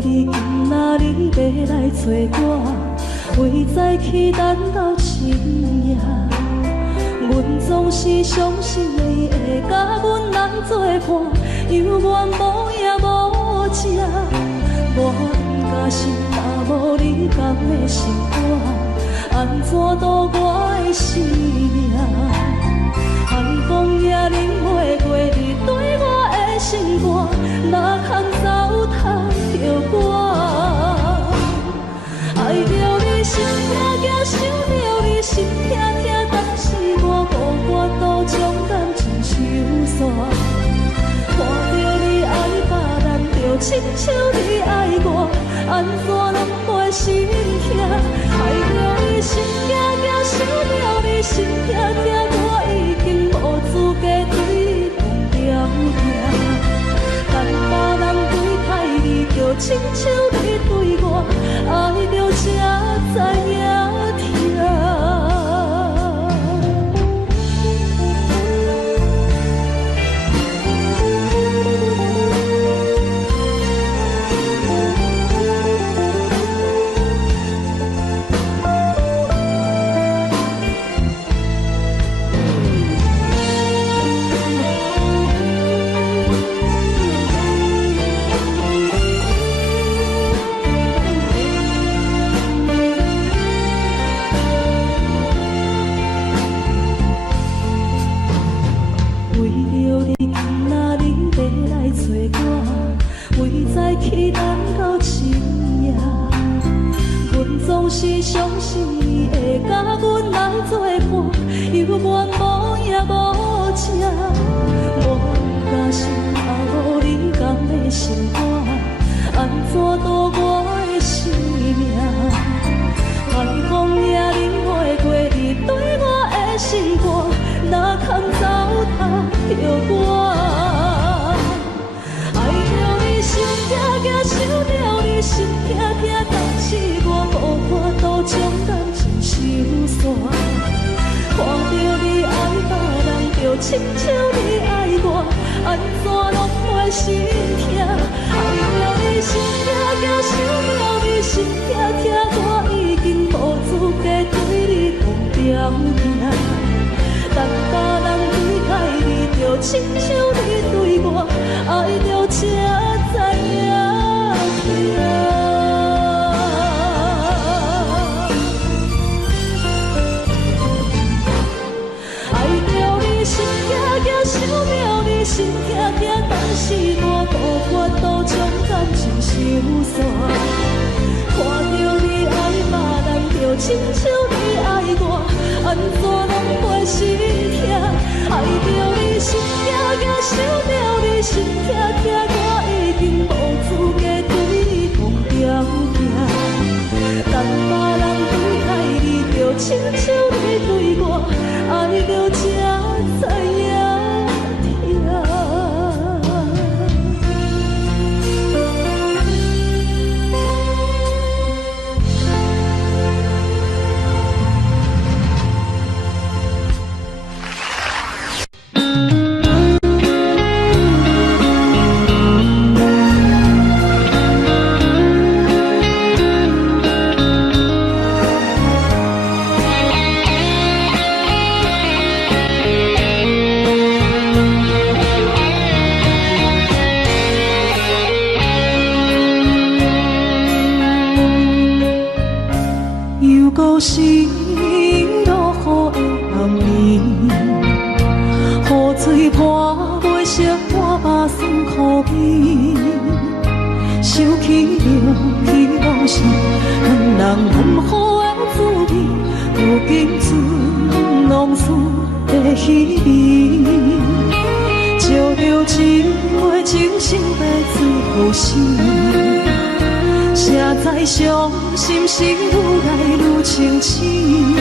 着你今仔日要来找我，为在去等到深夜。阮总是相信你会甲阮人作伴，犹原无影无迹。我不甘心，若无你甘的心肝，安怎度我的生命？寒风也冷袂过你对我的心肝，哪通糟蹋着我？爱着你心痛痛，想着你心痛痛，但是我无法度将感情收煞。看着你爱别人，就亲像你爱我，安怎拢袂心痛？爱着你心痛痛，想着你心痛痛，我已经无资格对讲条件。但别人对待你，就亲像你对我，爱着才知影痛。去等到深夜，阮总是相信你会甲阮来作伴，犹原无影无迹。我不甘心，若无你甘的心肝，安怎度我的生命？寒风也冷袂过你对我的心肝，哪通糟蹋着我？心痛痛，想着你心痛痛，但是我无法度将感情收煞。看着你爱别人，就亲像你爱我，安怎拢袂心痛？爱着你心痛痛，想着你心痛痛，我已经无资格对你讲条件。但别人对待你，就亲像你对我，爱着才知影痛。爱着你心痛痛，想着你心痛痛，但是我无法度将感情收煞。看着你爱别人，就亲像你爱我，安怎拢袂心痛？爱着你心痛痛，想着你心痛痛，我已经无资格对你讲条件。但别人对待你，就亲像你对我，爱着才知影痛。心落雨的暗暝，雨水泼袂湿我目酸苦味，想起着彼往事，两人难好的滋味，如今存拢输在稀微，照着一月情深白水好心。谁知伤心事愈来愈清醒，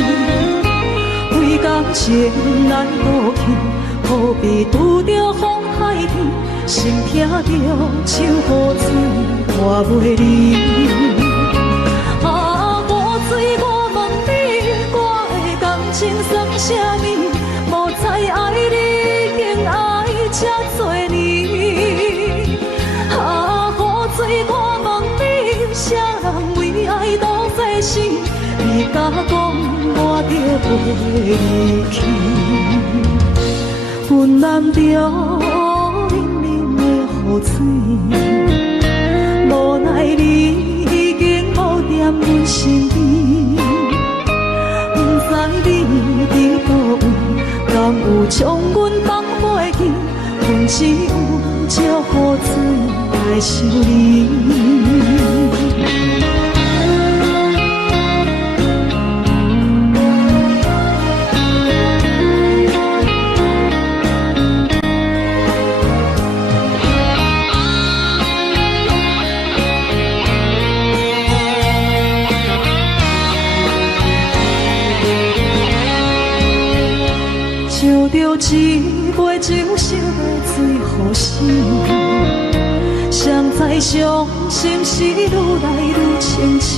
为感情来孤去，何必拄着风海天，心痛着像雨水看袂离。啊，雨水，我问你，我的感情算啥物？无知爱你，竟爱这多年。啊，雨水，我问你。飞去。云南着冷冷的雨水，无奈你已经无踮阮身边，不知你伫倒位，敢有将阮放飞去？阮只有借雨水来想你。烧着一杯酒，烧来醉予醒。谁知伤心事愈来愈清醒，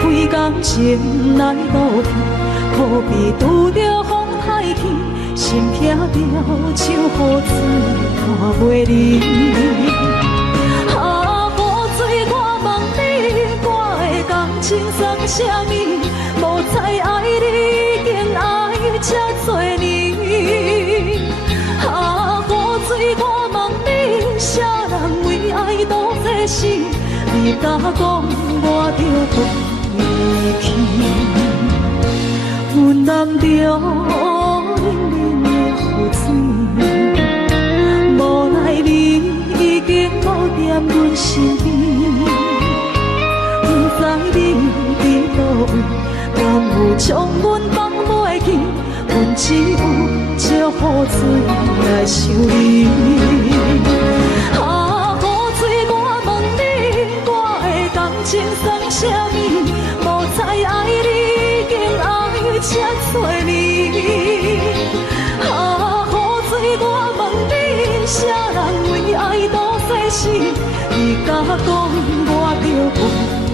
几工前来路边，可比拄着风太起，心痛着像雨水看袂离。啊，雨水，我问你，我的感情算啥物？无再爱你，已经爱这多年。啊，雨水，我问你，啥人为爱多这事？你甲讲，我着飞去。云南着冷冷的雨水，无奈你已经无踮阮身边，不知你伫倒位，敢有将阮放袂记？阮只有借雨水来想你。啊，雨水，我问你，我的感情算啥物？无再爱你，已经爱这多年。啊，雨水，我问你，啥人为爱多这事？你甲讲，我着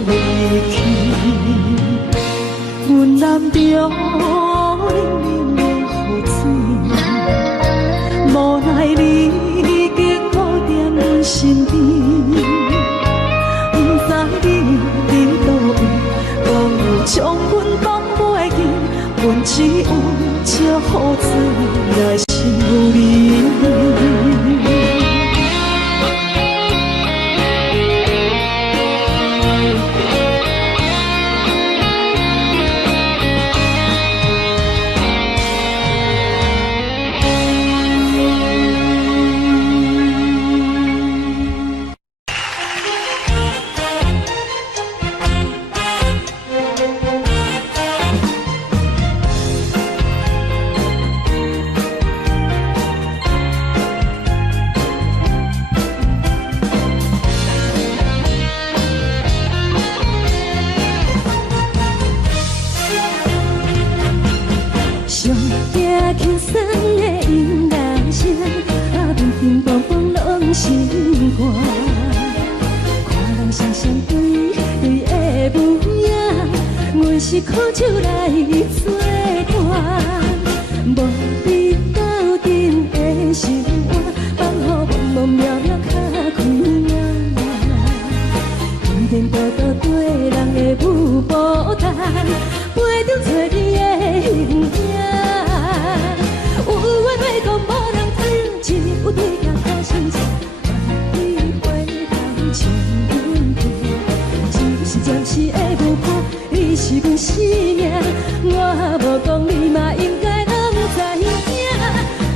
飞去。云南着冷冷的雨水，无奈你已经无踮阮身边，不知你伫倒位，敢有将阮放袂记？阮只有借雨水来想你。是苦酒来作伴，无你斗阵的心肝，放予茫茫渺渺较开眼。颠颠倒倒对人的舞步弹，陪着找你的形影。有话要讲无人知，只有对镜看心情，万里回头将阮陪，就是暂时的舞伴。你是阮生命，我无讲你嘛应该拢知影。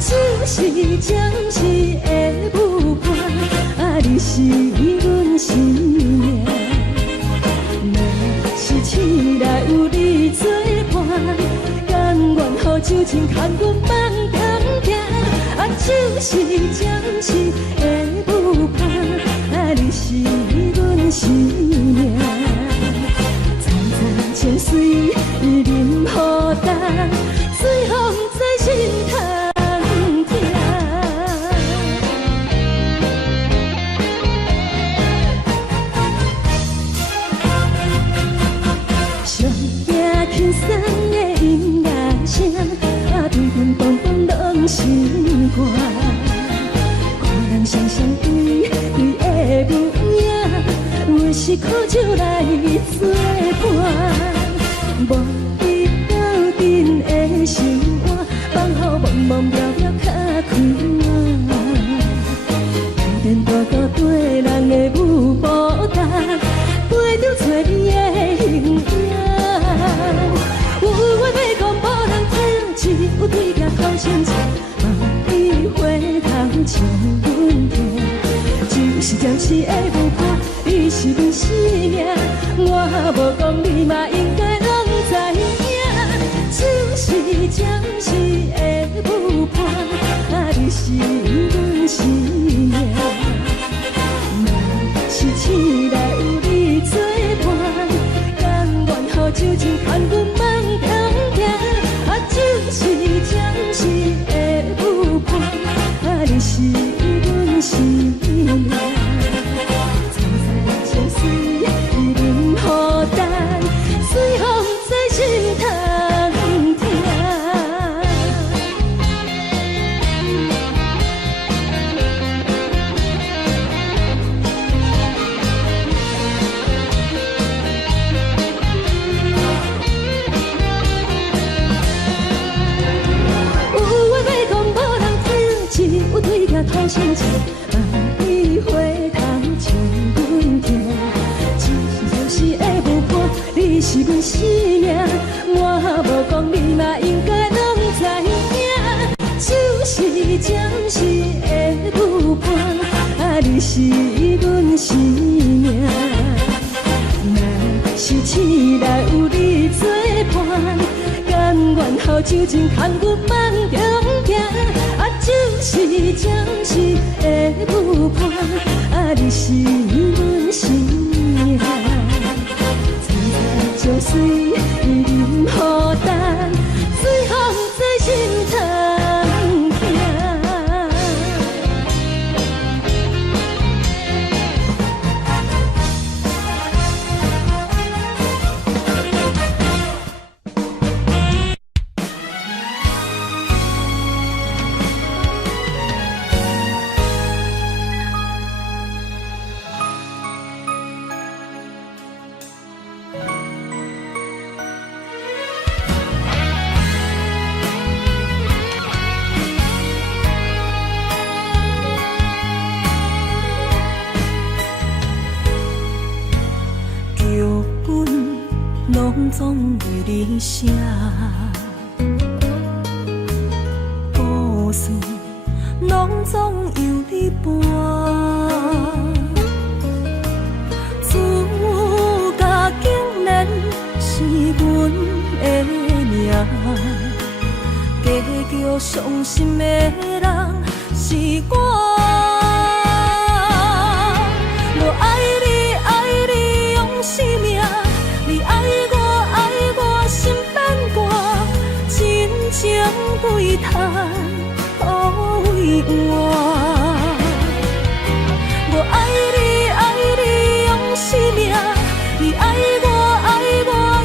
就是暂时的舞伴，啊，你是阮生命。若是醒来有你作伴，甘愿予酒精牵阮放通行。啊，就是暂时的舞伴，啊，你是阮生命。情水任雨淡，随风在心通听。上惊轻松的音乐声，啊，乒乒乓乓拢心肝。看人双双对对的舞影，我是苦酒来作伴。无你将阮疼，就是暂时的有伴，你是阮生命。我无讲你嘛应该拢知影，就是暂时的有伴，你是阮生命。若是醒来有你作伴，甘愿予酒精牵阮梦中行，就是暂时的有伴，你是阮生命。苍山青水伊任孤单，随风在心通听。有对镜偷心情，万里花香将阮疼。就是的有伴，你是阮生命。我无讲你嘛应该拢知影，就是暂时的有伴，你是阮生命。若是醒来有你作伴，甘愿予酒精牵阮梦中行。就是暂时的有伴，你是阮生命。苍山江水伊任孤单，随风在心通行。总为你写，故事拢总由你伴。主角竟然是阮的命，结局伤心的人是我。我爱你，爱你用生命，你爱我。心变卦，真情对叹，可为我。我爱你，爱你用生命，你爱我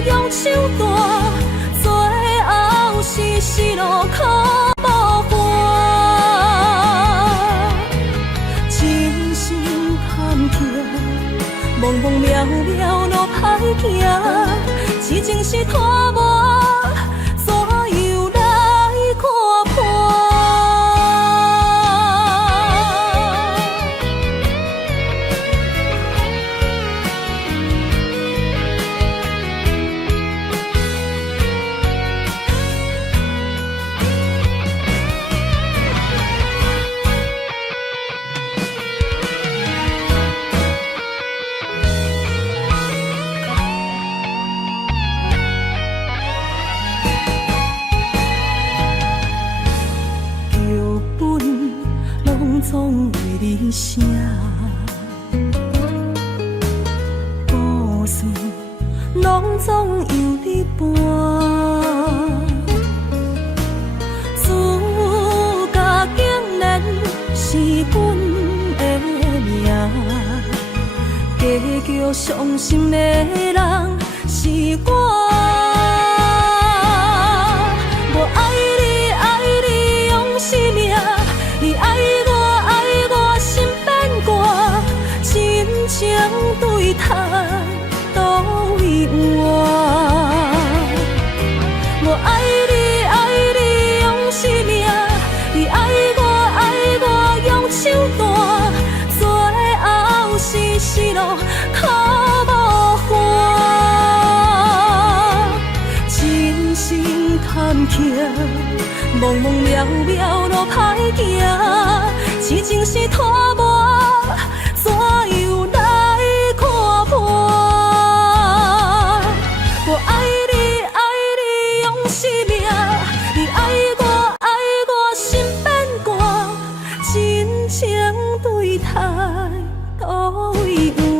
用手段，最后是死路可无伴。真心坎坷，茫茫渺渺路歹行。痴情是拖磨，怎又来看破？总为你写，故事拢总由你伴。主角竟然是阮的命，结局伤心的人是我。我爱你，爱你用生命，你爱我。真情对叹，都为我。我爱你，爱你用生命，你爱我用手段，最后是死路可无伴。真心坎坷，茫茫渺渺路歹行。海都为我。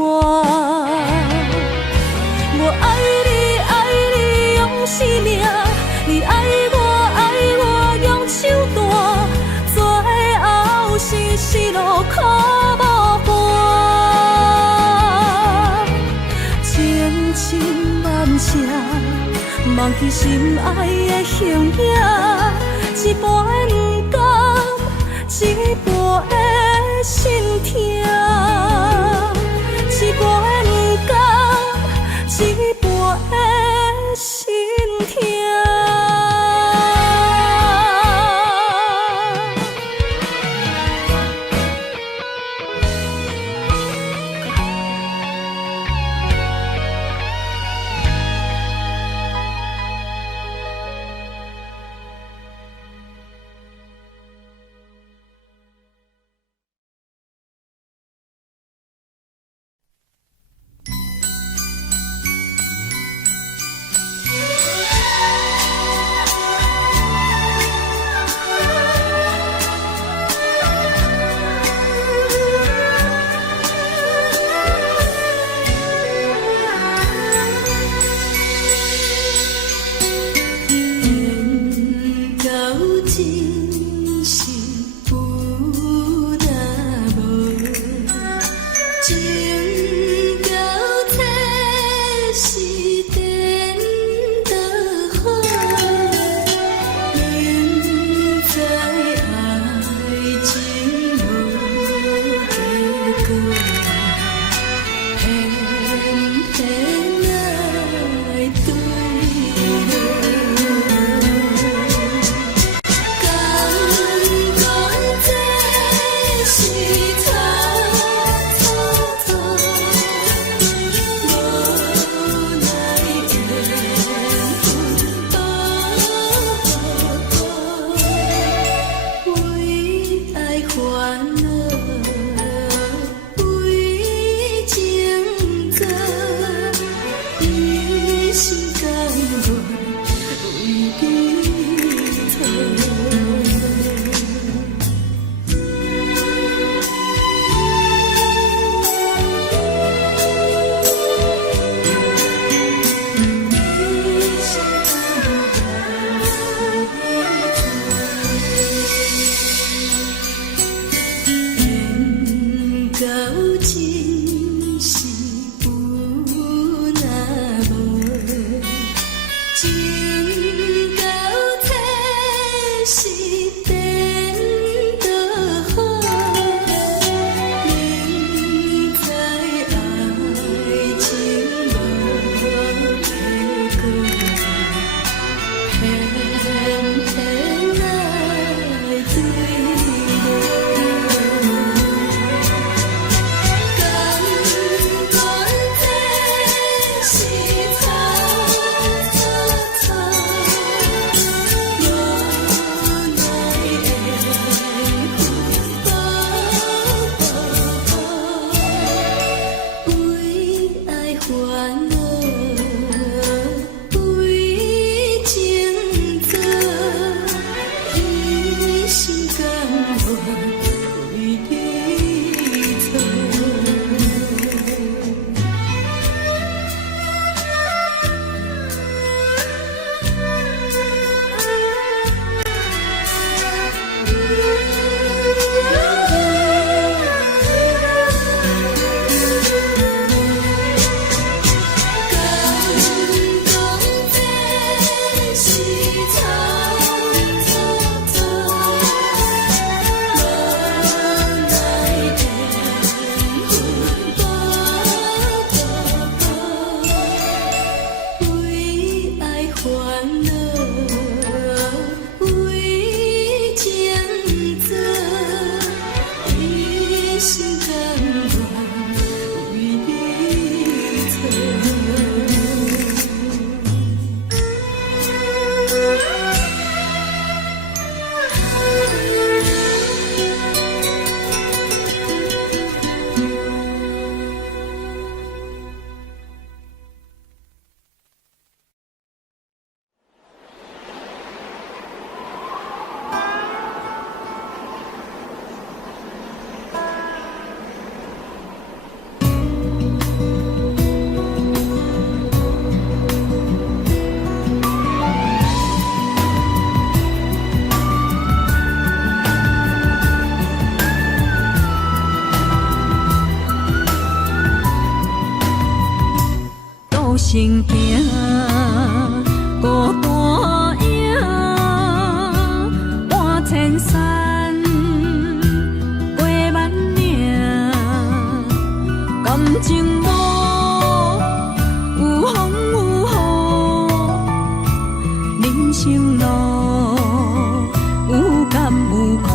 我爱你，爱你用生命，你爱我用手段，最后是死路苦无伴。千千万声，忘记心爱的形影，一杯不甘，一杯的心痛，一杯不甘，一杯的心痛。行行，孤单影，半千山，过万岭，感情路有风有雨，人生路有甘有苦，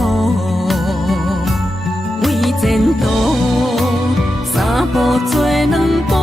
为前途三步做两步。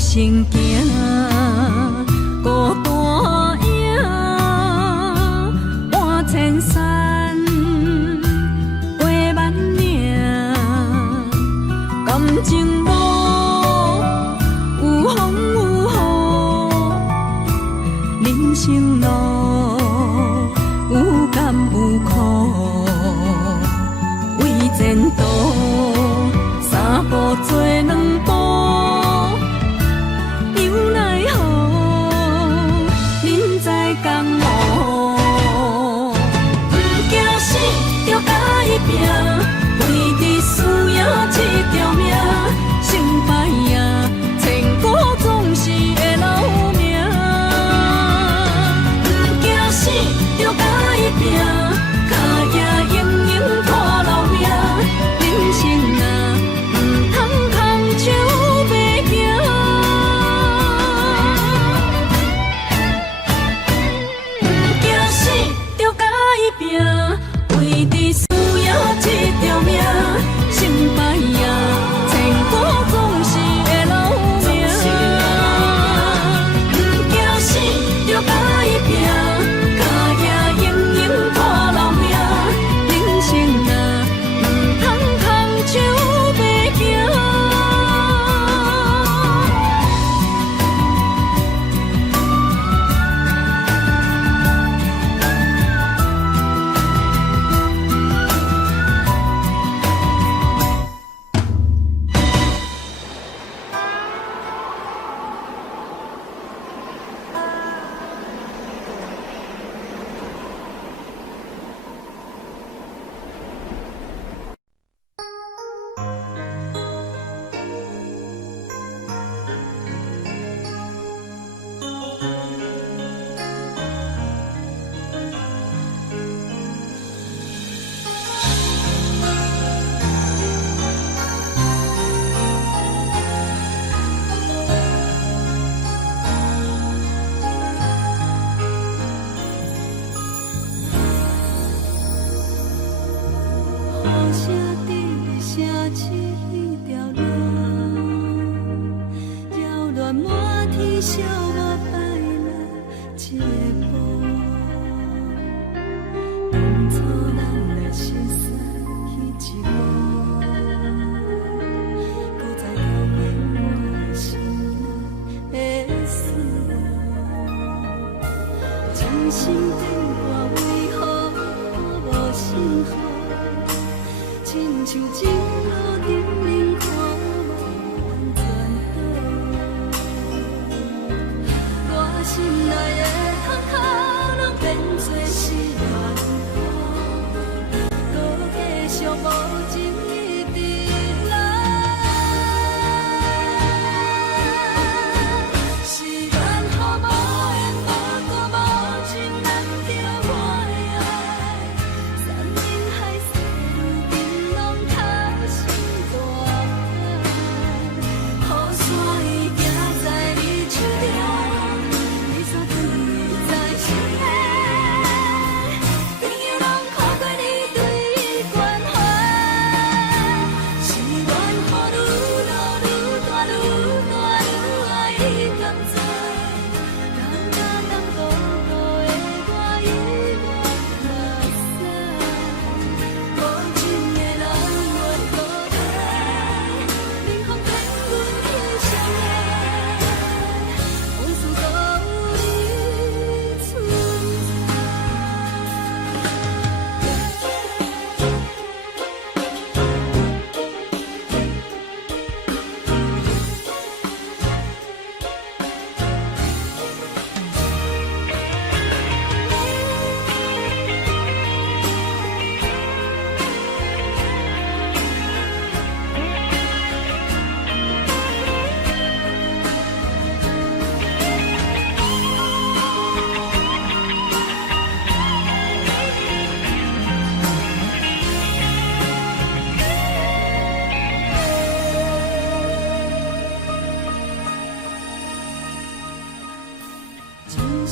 行行，孤单影，半千山，过万岭，感情路有风有雨，人生路有甘有苦，为前途三步做两步。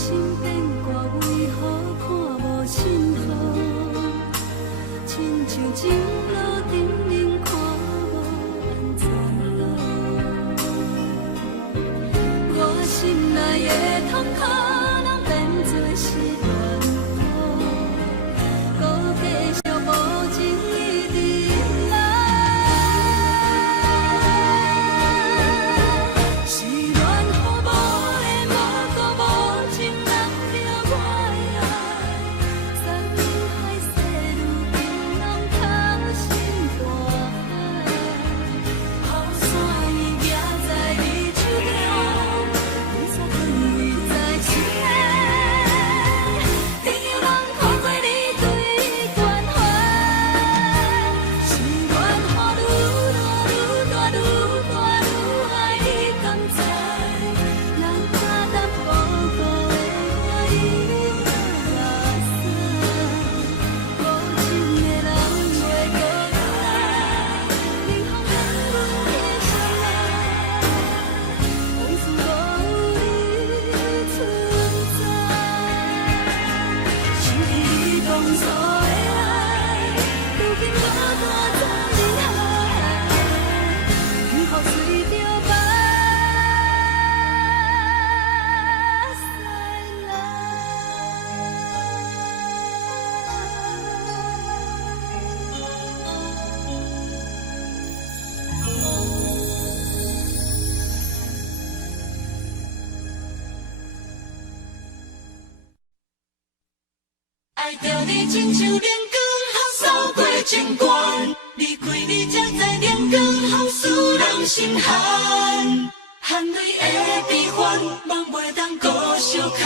心变卦为何看无信号？亲像情路沉沦，看无安怎好？我心内的痛可能变作是乱雨，搁继续无情一直来。是乱雨无的无故无情人着我的爱，山盟海誓如冰冷透心大海，雨伞已夹在你手中，雨伞分位在心内，朋友人看过你对关怀，是阮雨愈大愈大愈大愈爱你甘知，人假淡薄薄的我已落山，无情的人袂搁来，冷风冷阮的心内，往事无你存在，想起你当初的爱，如今孤单在人海，雨雨随着目屎爱着你亲像连光雨扫过情关，离开你才知连光雨使人心寒。含泪的悲欢，望袂当搁相牵，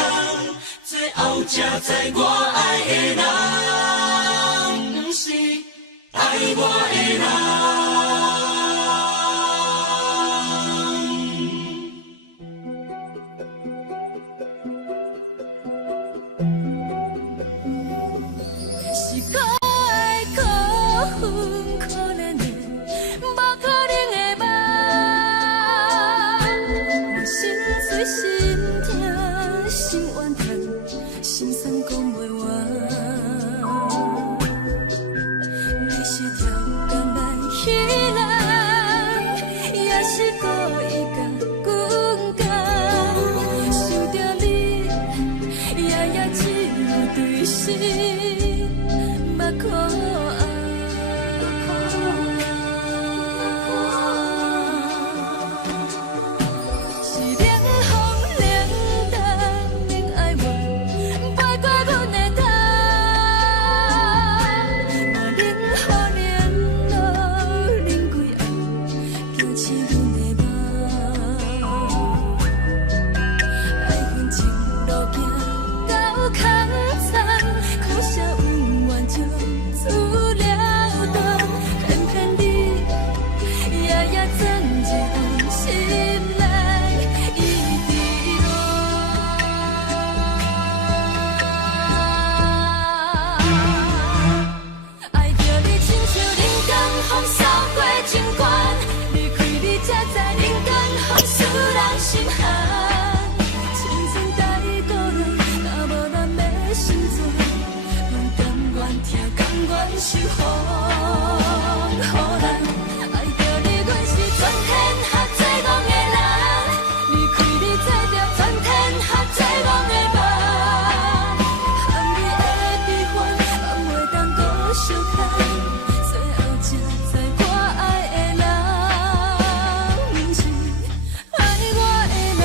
最后才知我爱的人，不是爱我的人。是可爱可恨可怜的，无可能的梦。我心碎心痛心怨叹，心酸讲袂完。你是条工来彼人，也是故意甲阮讲，想着你夜夜只有对视。目看爱，是冷风冷淡冷爱我，飞过阮的头，无冷雨冷落冷归暗，惊醒阮的梦。爱恨情路行到空残，苦涩温婉就出了洞，偏偏你夜夜藏一份心内一滴落。爱着你亲像冷光风扫过情关，离开你才知冷光风使人心寒。青春待过了，若无咱的心酸，阮甘愿听，甘愿受予人。爱着你，阮是全天下最戆的人，离开你才着全天下最戆的梦。含你的悲欢，望袂当搁相牵，最后才知我爱的人，不是爱我的人。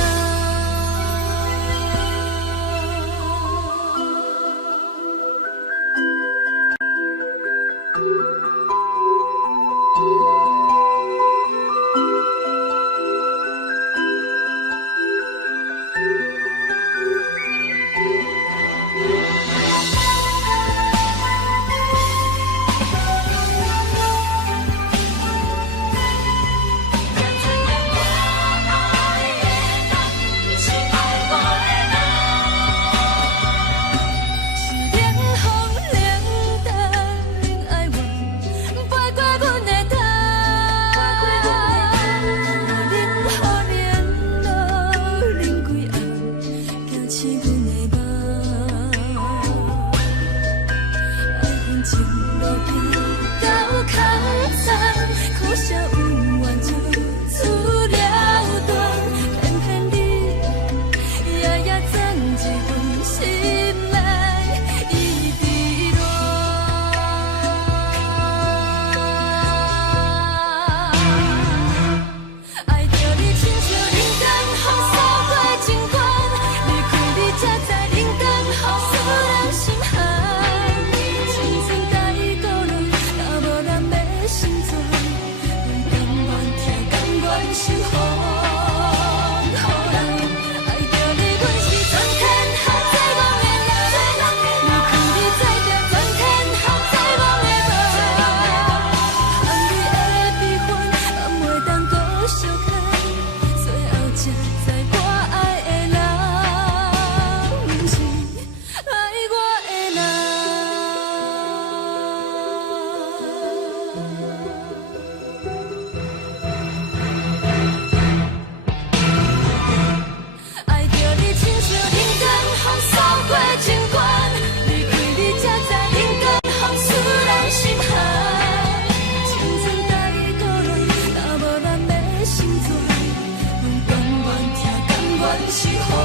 是风，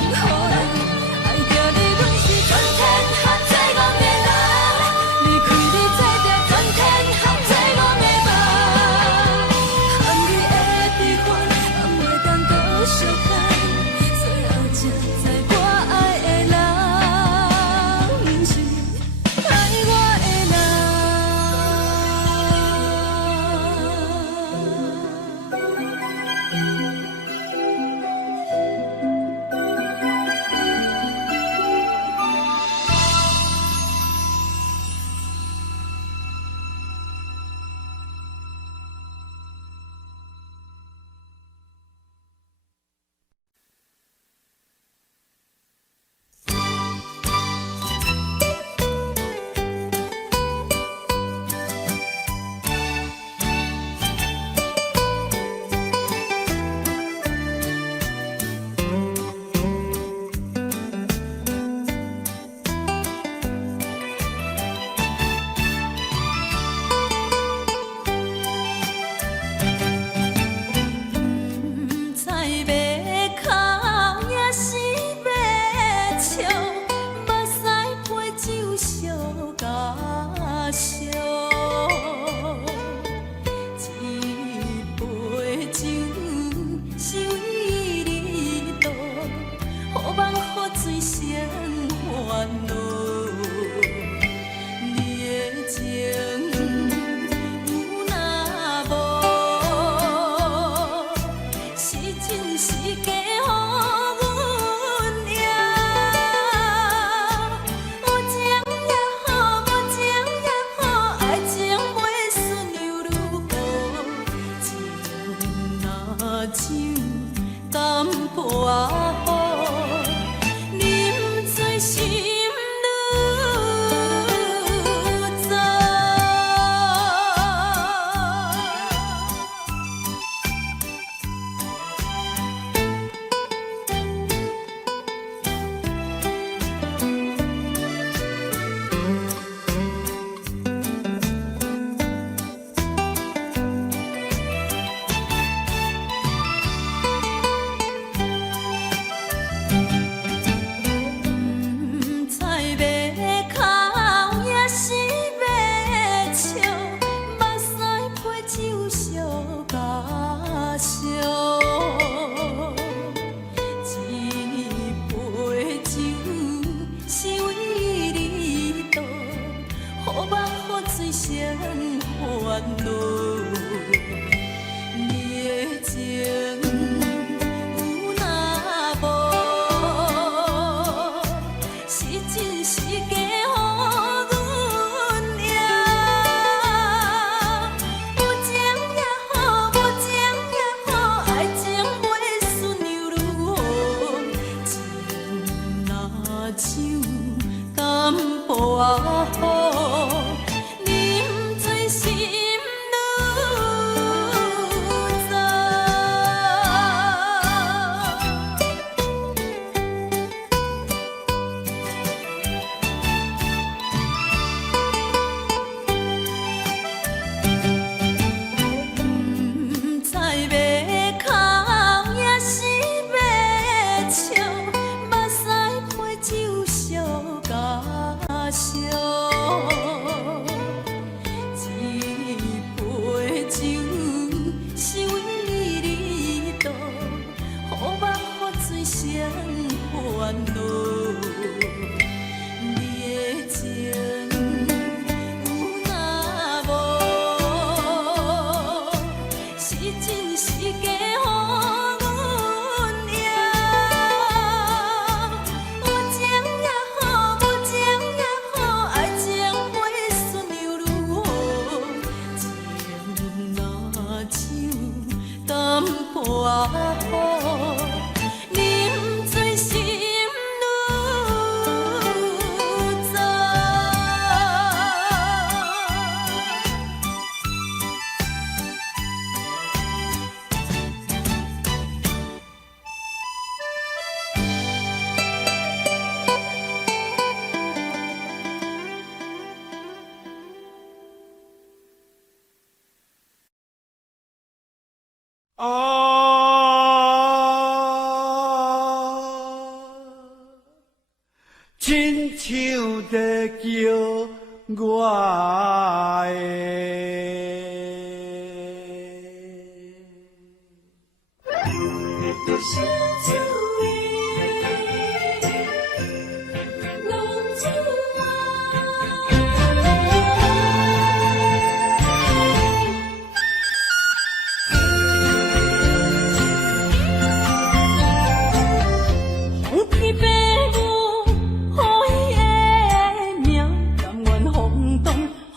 予人爱着你，阮是全天下最戆的人。离开你做着全天下最戆的梦。含泪的悲欢，敢袂当搁相牵？最后才知我爱的人，是爱我的人。在叫我小酒的浪子皇天父母予伊的命，甘愿放荡，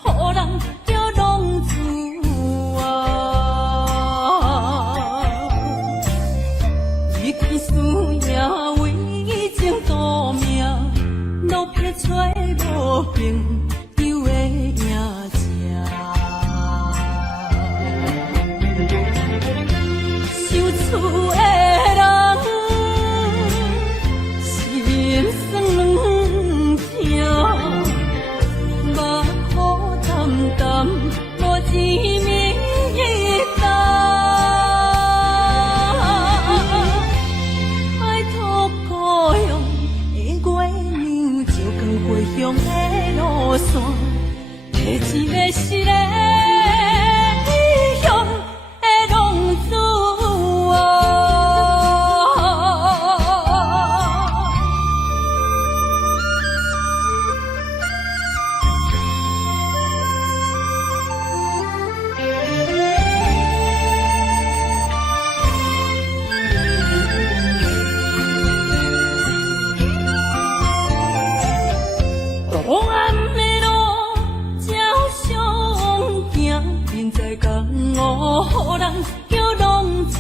予人叫浪子啊！伊去输赢为情赌命，路撇找无朋友的赢者，受厝的人。心酸软痛，目苦淡淡，无一面答。爱托故乡的月亮，照光回乡的路线，提一个失个异乡的浪子啊！黑暗的路，照常行，现在江湖，予人叫浪子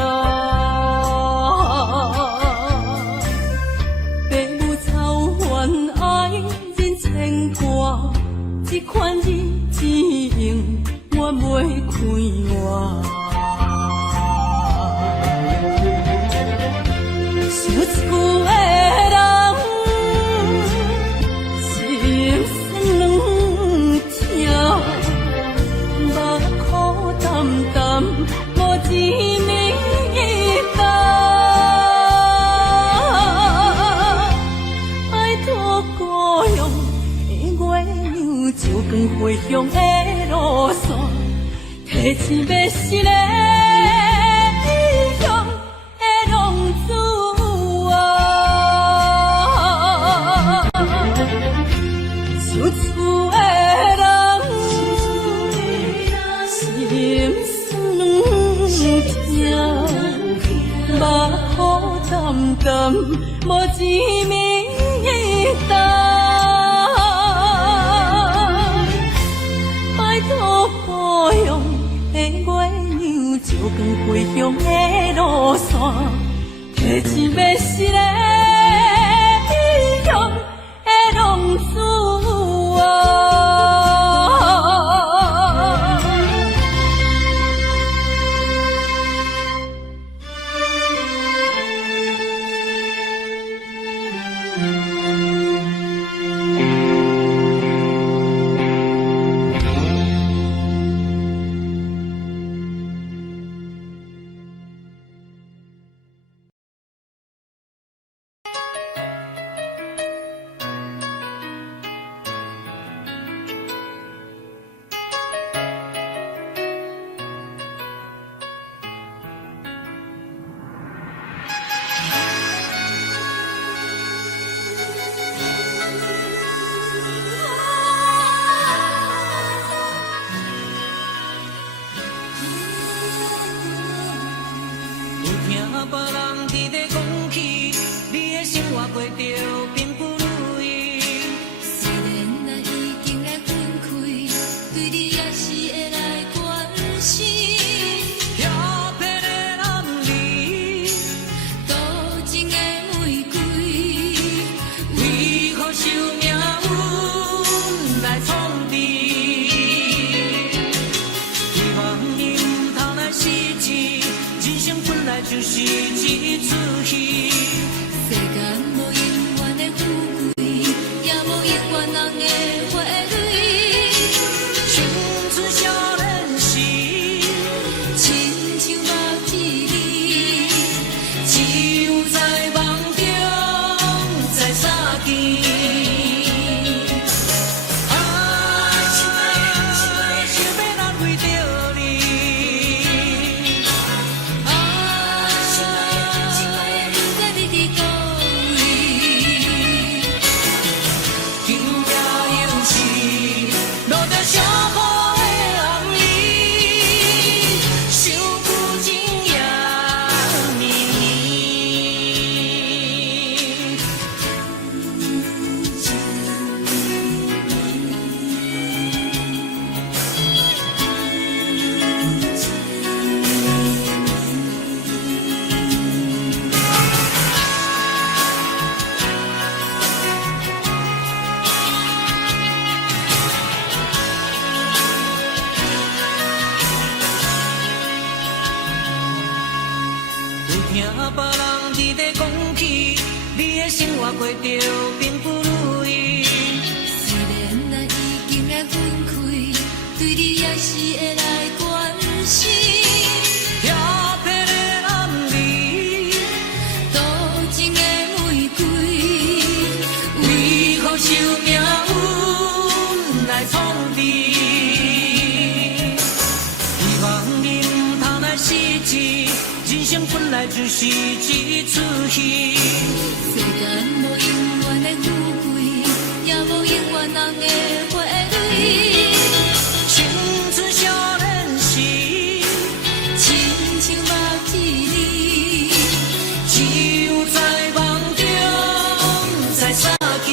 啊！父母操怨爱人牵挂，这款日子用我袂开我。受厝的人。心酸软痛，目苦淡淡，无一面答。爱托故乡的月亮，照光回乡的路线，提一个失个异乡的浪子啊！受厝的人，心酸软痛，目苦淡淡，无一面答。爱托故乡的月亮，照光回乡的路线，提一个失个异乡的浪子啊！别人伫咧讲起，你的生活过着并不如意。虽然咱已经来分开，对你也是会来关心。遐撇的男儿，多情的玫瑰，为何受命运来创治？希望你唔通来失志，人生本来就是一出戏。世间无永远的富贵，也无永远人的花蕊。青春少年时，亲像目一字，只有在梦中在相见。惊别人伫咧讲起，你的生活过着并不如意。虽然咱已经会分开，对你也是会来关心。调皮的男儿，多情的玫瑰，为何受命运来创治？希望你唔通来失志，人生本来就是一出戏。世间无永远的富贵，也无永远人的花蕊。青春少年时，亲像目一日，只有在梦中才相见。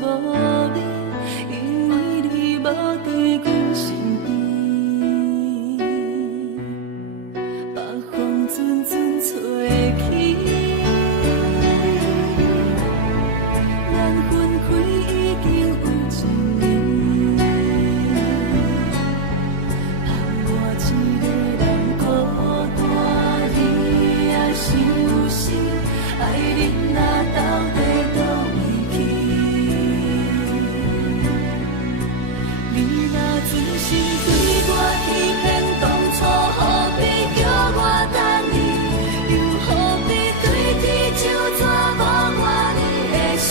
无你，因为你无伫阮身边。北风阵阵吹起，咱分开已经有一年，盼我一个人孤单，你也伤心，爱你若到底倒位去？你若真心对我欺骗，当初何必叫我等你？又何必对天就怎无我你的心？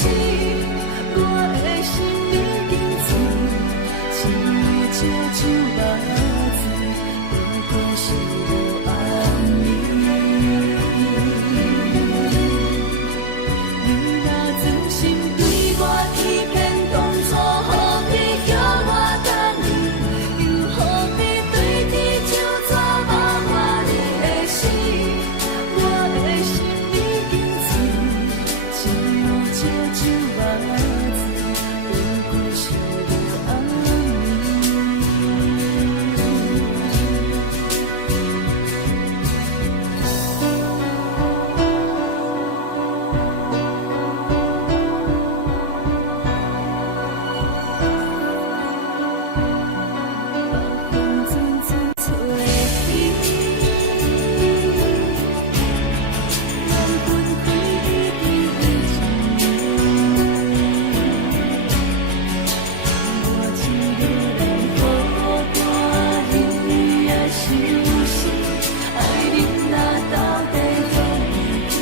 我的心已经醉，只为这酒目睭，不过是无安眠。你若真心对我欺骗，当初何必叫我等你？又何必对天就怎无我你的心？我的心已经醉，只有这酒目睭，不过是无安风阵阵吹起，咱分开已经有一年。我一个人孤单，你也伤心，爱你若到底倒位去？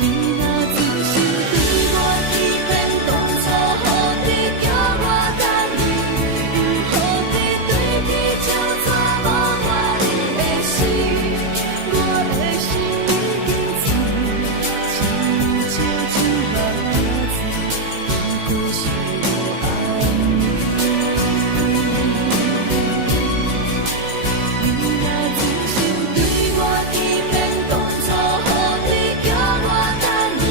你若真心对我欺骗，当初何必叫我等你？又何必对天就怎无我你的心？我的心已经醉，只有这酒目睭，不过是无安眠。你若真心对我欺骗，当初何必叫我等你？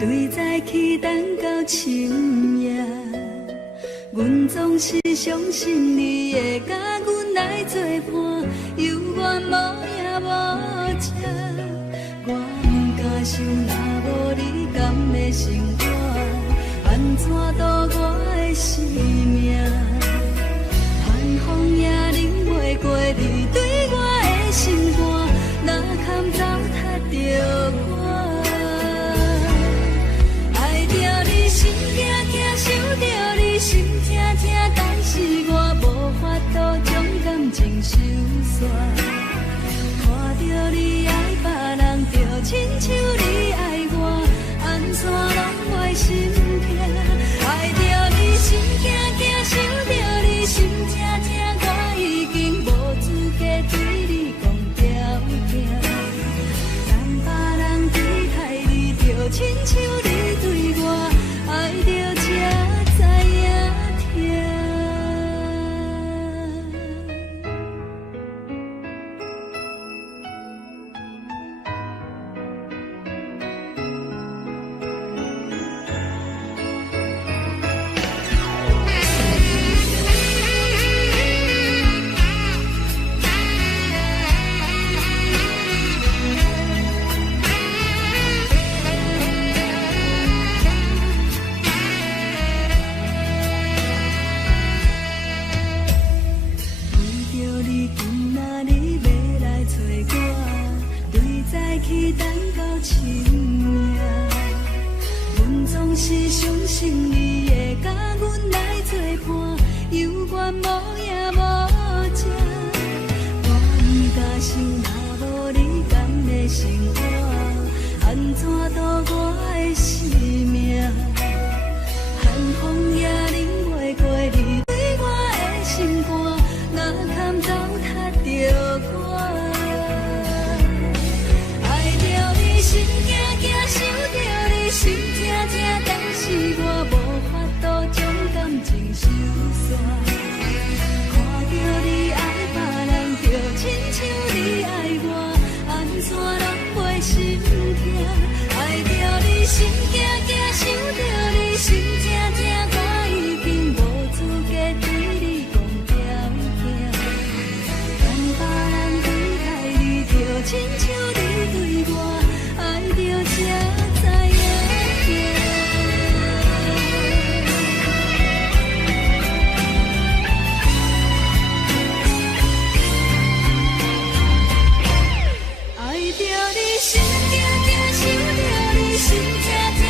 对早起等到深夜，阮总是相信你会甲阮来作伴，犹原无影无迹。我不敢想，若无你甘的生活，安怎度我的生命？寒风也忍袂过你对我的心肝，哪堪糟蹋着我？爱着你心惊惊，想着你心痛痛，但是我无法度将感情收煞。看着你爱别人，就亲像你爱我，安怎拢袂心痛？爱着你心惊惊，想着你心痛痛，我已经无资格对你讲条件。等别人对待你，就亲像你对我，爱着才知影痛。去等到深夜，阮总是相信你会甲阮来作伴，犹原无影无迹。我不敢想，若无你甘的生活，安怎度我的生命？寒风也忍袂过你对我的心肝，哪堪糟蹋着我？心惊惊，想着你心痛痛，但是我无法度将感情收煞。看着你爱别人，就亲像你爱我，安怎拢袂心痛？爱着你心惊惊，想着你心痛痛，我已经无资格对你讲条件。等别人对待你，就亲像你对我。爱着才知影痛，爱着你心惊惊，想着你心痛痛。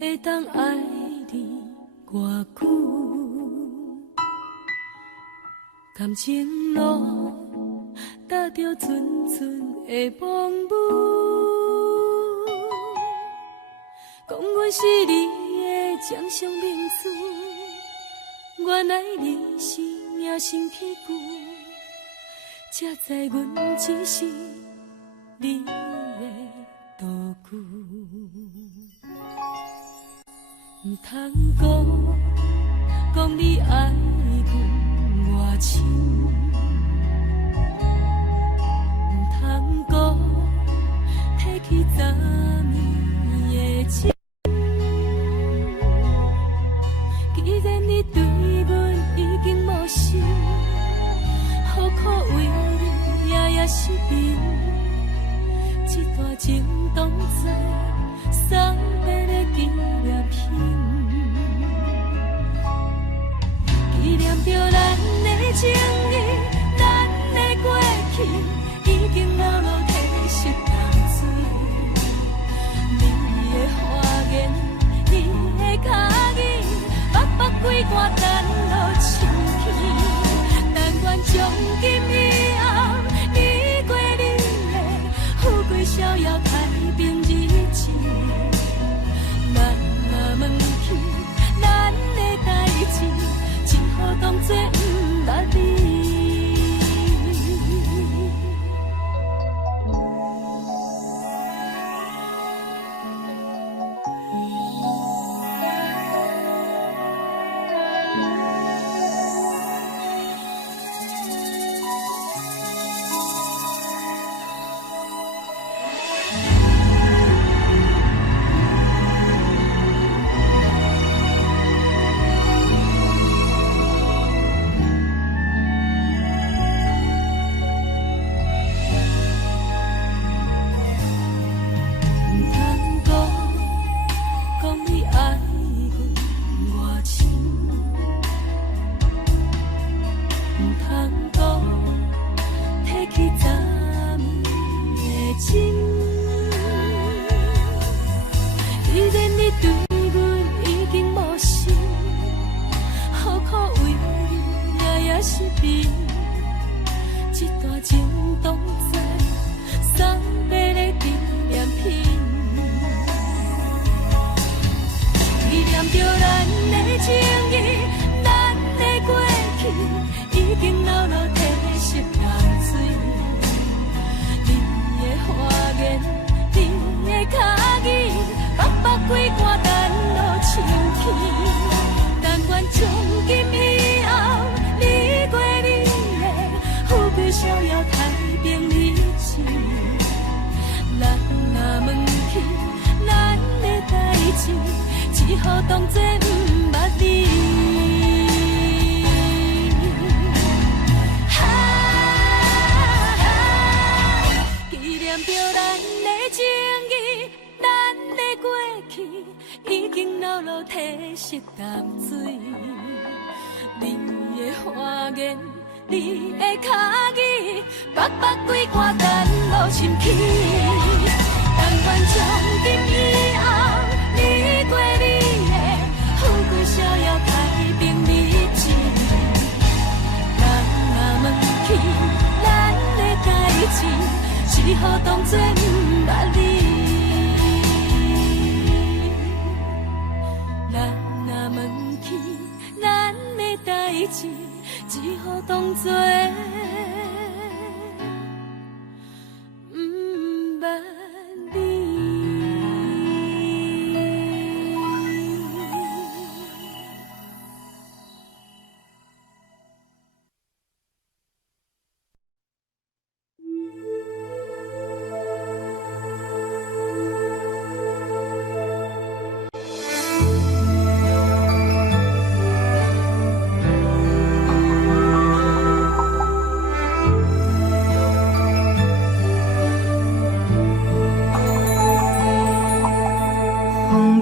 会当爱你偌久？感情路踏着纯纯的梦雾，讲阮是你的掌上明珠，原来你是命生皮旧，才知阮只是你的道具。唔通讲你爱阮偌深，唔通讲提起昨暝的情。既然你对阮已经无心，何苦为你夜夜失眠？这段情当作送别的纪念品，纪念着咱的情谊，咱的过去已经流露褪色淡水。你的花言，你的脚语，默默几段等落深去。但愿从今以后，你过你的富贵逍遥太平日子。咱若问起咱的代志，只好当作不捌你。只好当作不捌你。纪念着咱的情谊，咱的过去已经流露褪色淡水。你的花言，你的脚语，默默几段等落深去。但愿从今以后，你过你的富贵逍遥太平日子。咱若问起咱的代志，只好当作不捌你。咱若问起咱的代志，只好当作不捌你。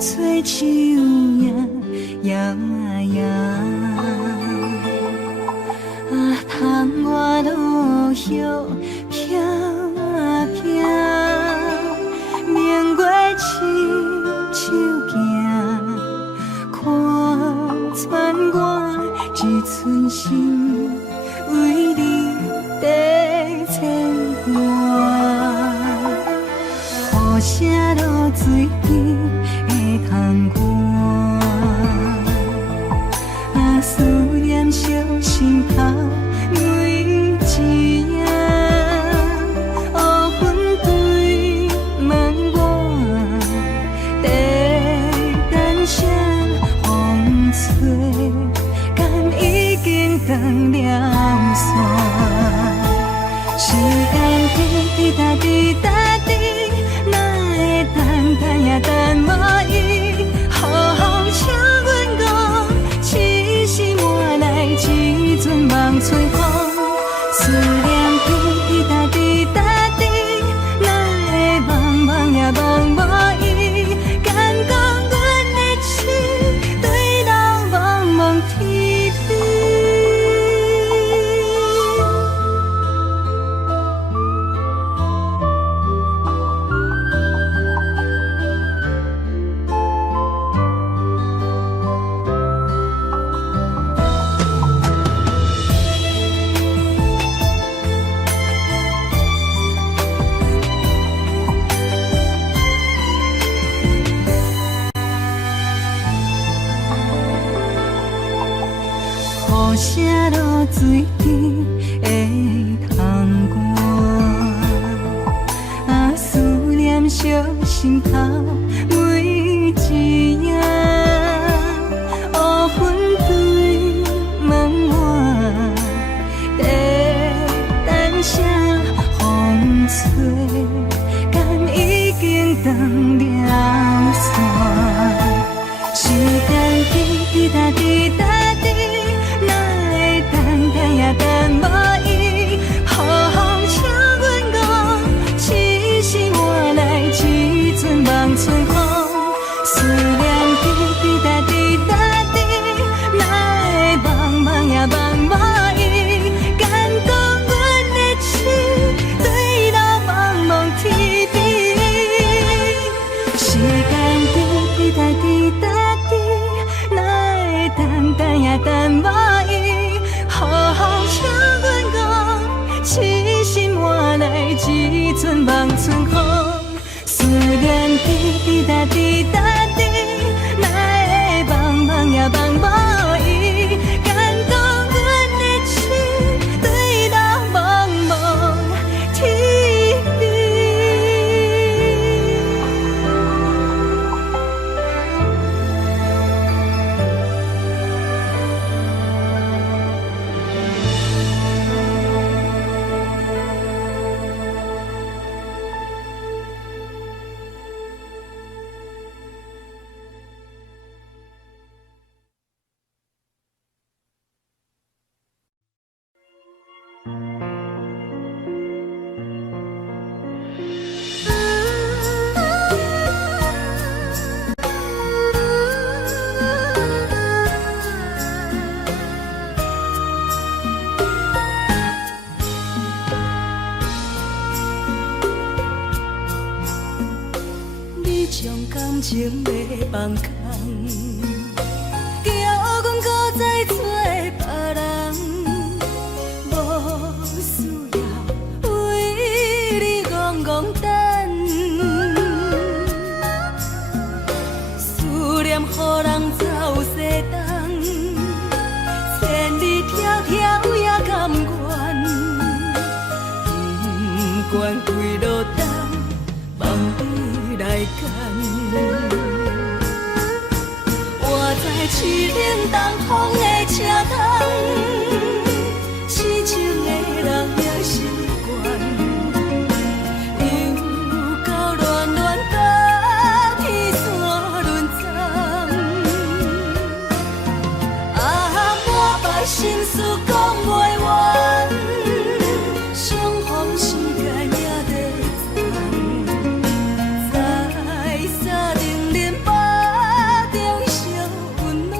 吹树叶摇啊摇，窗外落叶飘啊飘，明月亲手行。一寸心为你在牵挂，雨声落水边会通过，啊思念烧心头每一夜，乌云对问我，在等啥风吹，敢已经断了线。时间滴答滴答滴，哪会等也等无伊？好好请阮讲，痴心换来一阵望春风。思念滴答滴答滴，哪会茫茫也茫无伊？敢讲阮的痴，对人茫茫天边。雨声落水边会通过，啊思念烧心头每一夜，乌云对问我，在等啥风吹，敢已经断了线。时间滴答滴答滴，哪会等也等无伊？好好请阮讲，痴心换来一阵望春风。思念滴答滴答滴，哪会茫茫也茫无伊？敢讲阮的痴，对人茫茫天边。时间滴答滴答滴，哪会等也等无伊？好好请阮讲，痴心换来一阵望春风。思念滴答滴答滴，哪会茫茫也茫无伊？敢讲阮的痴，对人茫茫天边。你将感情要放空，叫阮搁再找别人，无需要为你戆戆等。思念予人走西东，千里迢迢也甘愿，不管几路灯，望你来牵。我在凄冷东风的车窗，痴情的人也习惯，又到乱乱甲天线轮转。啊，满腹心事讲袂完，相逢时间也在等，在沙丁林巴中烧温暖。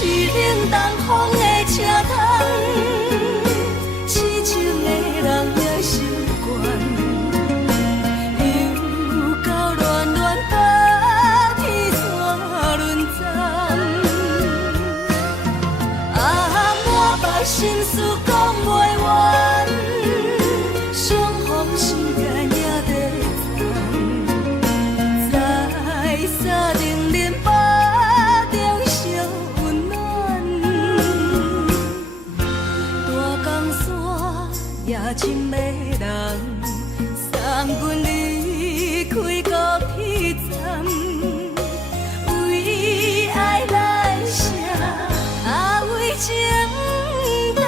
是冷东风的车窗，痴情的人也心寒，又到乱乱把天线轮站，满腹心事讲袂完，相逢时间也在站，在沙冷冷巴中烧温暖，大江山也深的人，送阮离开高铁站，为爱来写，为情淡。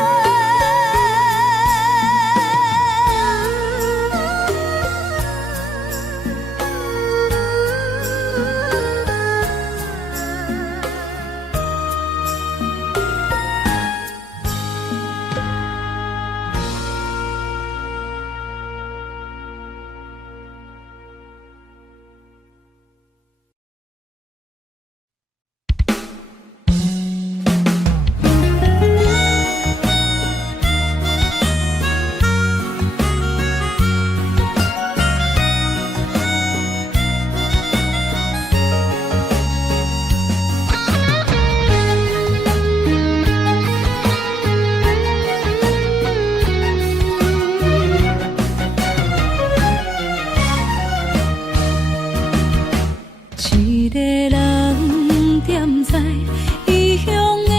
一个人踮在异乡的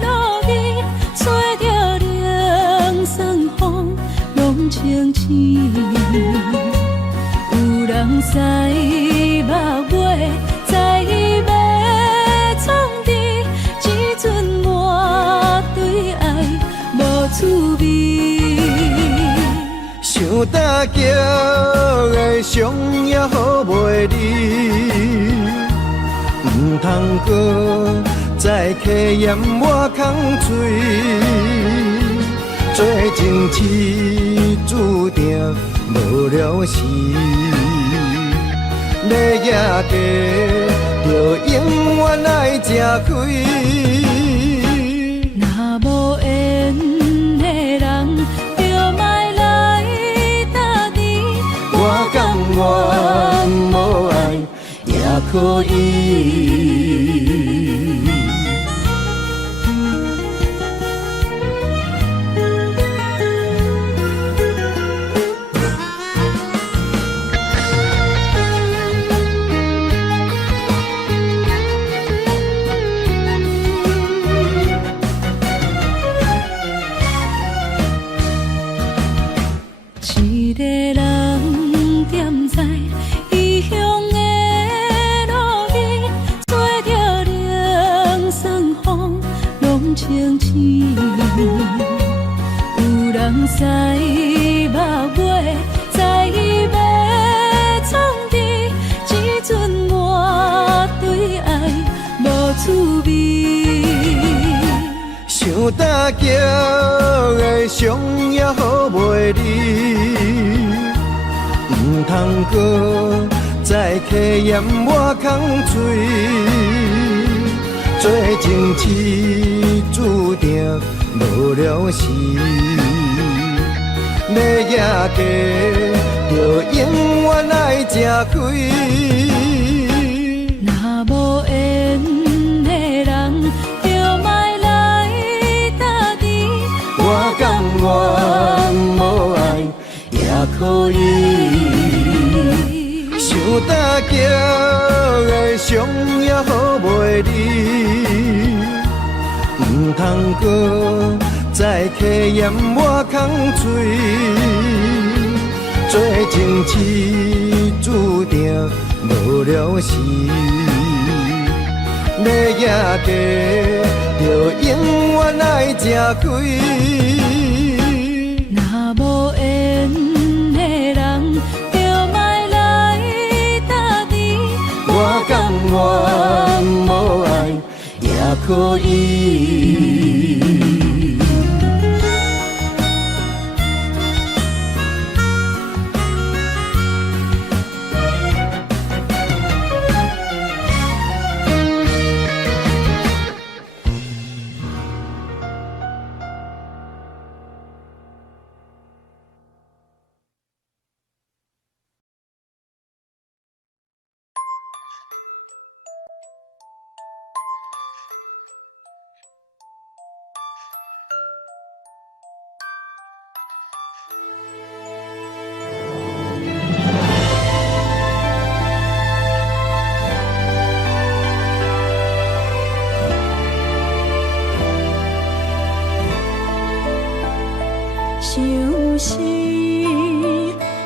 路边，吹着凉爽风，拢清醒。有人使目尾，在要创治，只准我对爱无滋味。想搭桥的伤也好袂离，唔通搁再客嫌我空嘴，做情痴注定无了时，要夜家就永远爱吃亏。若无缘的人，就莫来打你。我甘愿无爱也可以。一个人踮在异乡的路边，吹着凉爽风，拢清醒。有人使目尾，在要创治，只准我对爱无滋味。想搭桥的伤也好袂离，唔通搁再客嫌我空嘴，做情痴注定无了时，要夜家就永远爱吃亏。若无缘的人，就莫来打你。我甘愿无爱也可以。想搭桥的伤也好袂离，唔通搁再客嫌我空嘴，做情痴注定无了时，要夜家就永远爱吃亏。若无缘的人，就莫来打你。我甘愿无爱也可以。相思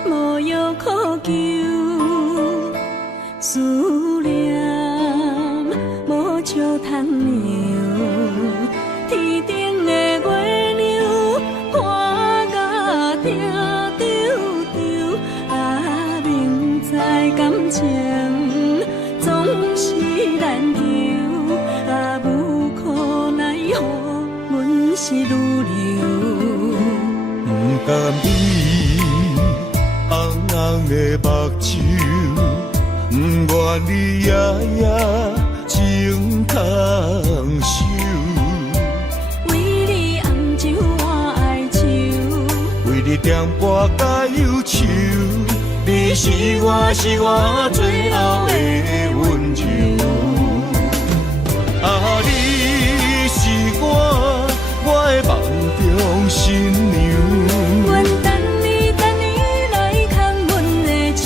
无药可救，思念无石通留。天顶的月亮看甲定丢丢，啊，明知感情总是难求，啊，无可奈何，阮是愈流。不甘你红红的目睭，不愿你夜夜情空守。为你红酒换哀愁，为你点歌甲忧愁，你是我最后的温柔。啊，你是我的梦中新娘。阮等你来牵阮的手，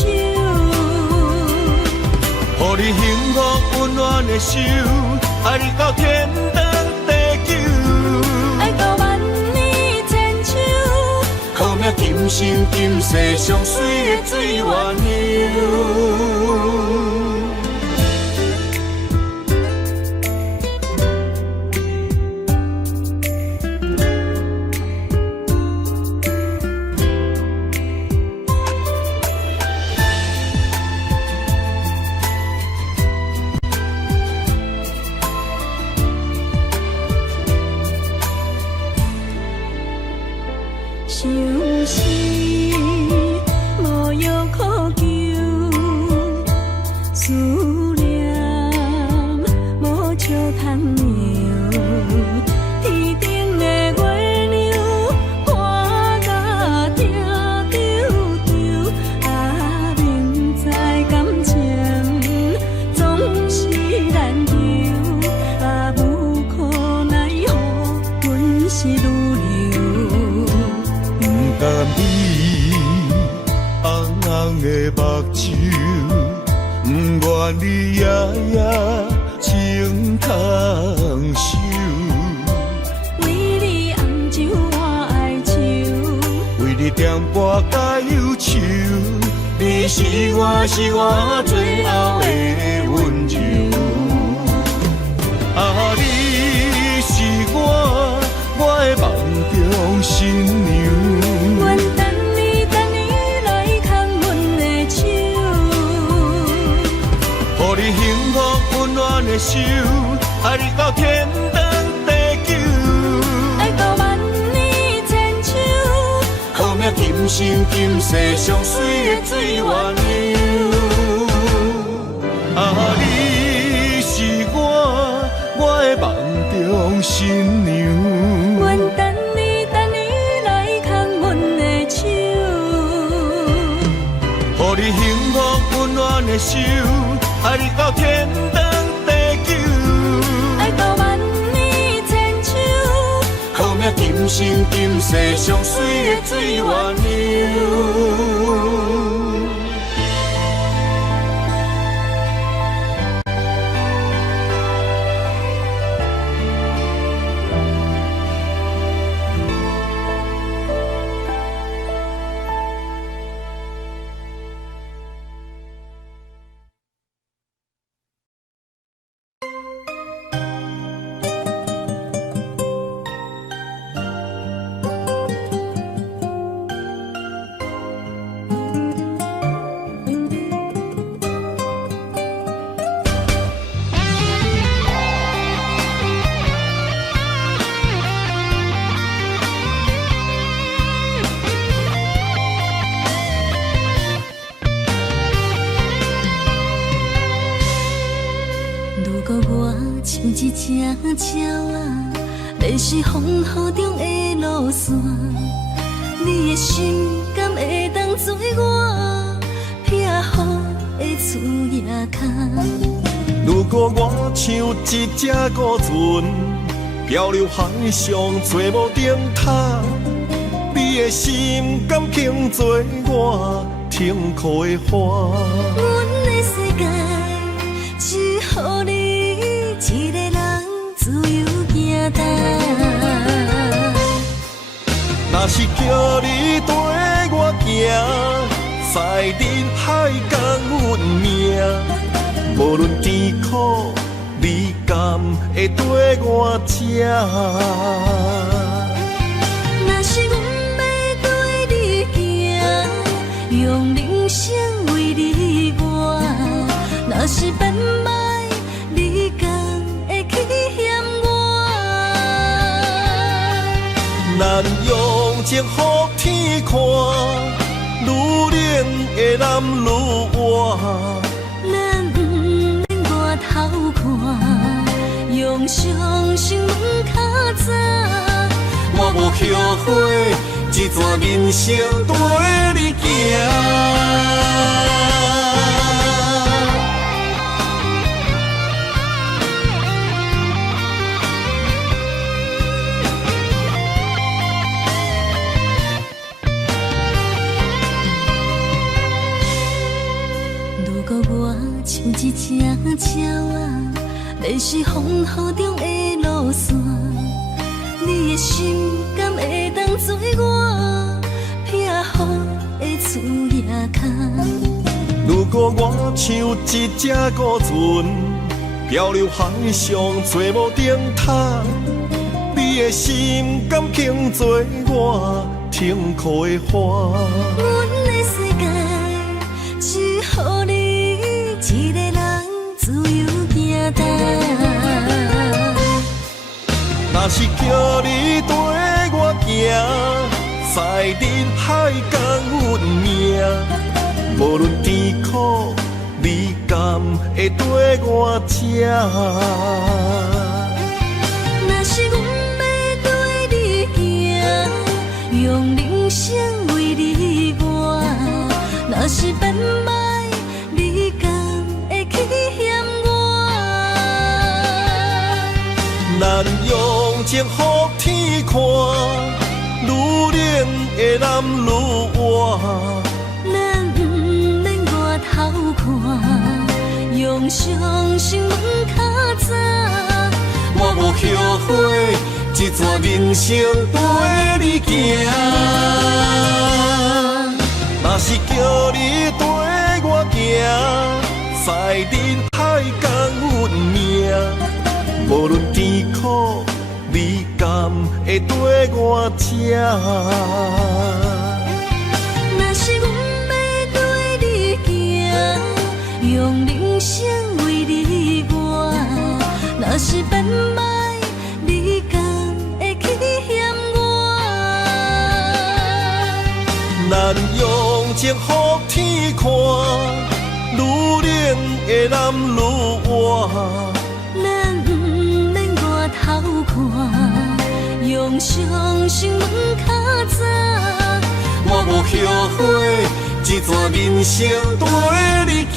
予你幸福温暖的手，爱你到天长地久，爱到万年千秋。好命今生今世上水的水鸳鸯。相思无药可救，思念无石通留。天顶的月亮看甲定丢丢，啊，明知感情总是难求，啊，无可奈何，阮是愈流。不甘你红红的目睭，不愿你夜夜情空守。为你红酒换哀愁，为你点歌甲忧愁，你是我最后的温柔。啊，你是我的梦中新娘。阮等你来牵阮的手，予你幸福温暖的手，爱你到天长地久，爱到万年千秋。好命今生今世上水的水鸳鸯。啊，你是我的梦中新娘。阮等你来牵阮的手，予你幸福温暖的手，爱你到天长地久，爱到万年千秋。好命今生今世上水的水鸳鸯。像一只鸟啊，迷失风雨中的路线。你的心敢会当做我避雨的厝夜空？如果我像一只孤船，漂流海上找无顶塔，你的心敢肯做我停靠的花？阮的世界只予你一个人自由行动。若若是叫你跟我行，在人海共阮命，无论甜苦，你甘会跟我吃？若是阮要对你行，用人生为你活，若是变歹，你敢会去嫌我？咱用情予天看，愈冷的男愈活。咱不免外头看，用伤心问较早。我无后悔，一段人生跟你行。如果我像一只鸟啊，迷失风雨中的路线，你的心敢会当做我避雨的厝夜空？如果我像一只孤船，漂流海上做无顶塔，你的心敢肯做我停靠的花？阮的世界只予你一个人自由行动。若是叫你跟我行，在人海共阮命，无论甜苦，你甘会跟我吃？若是阮要对你行，用人生为你活，若是变歹，你敢会去嫌我？咱用情予天看，愈冷的男愈活。咱不免外头看，用伤心问较早。我无后悔，一段人生跟你行。若是叫你跟我行，在人海共阮命，无论甜苦，你甘会跟我吃？若是阮要对你行，用人生为你活，若是变歹，你敢会去嫌我？咱用情予天看，愈冷的男愈活。咱不免外头看，用伤心问较早。我无后悔，一段人生跟你行。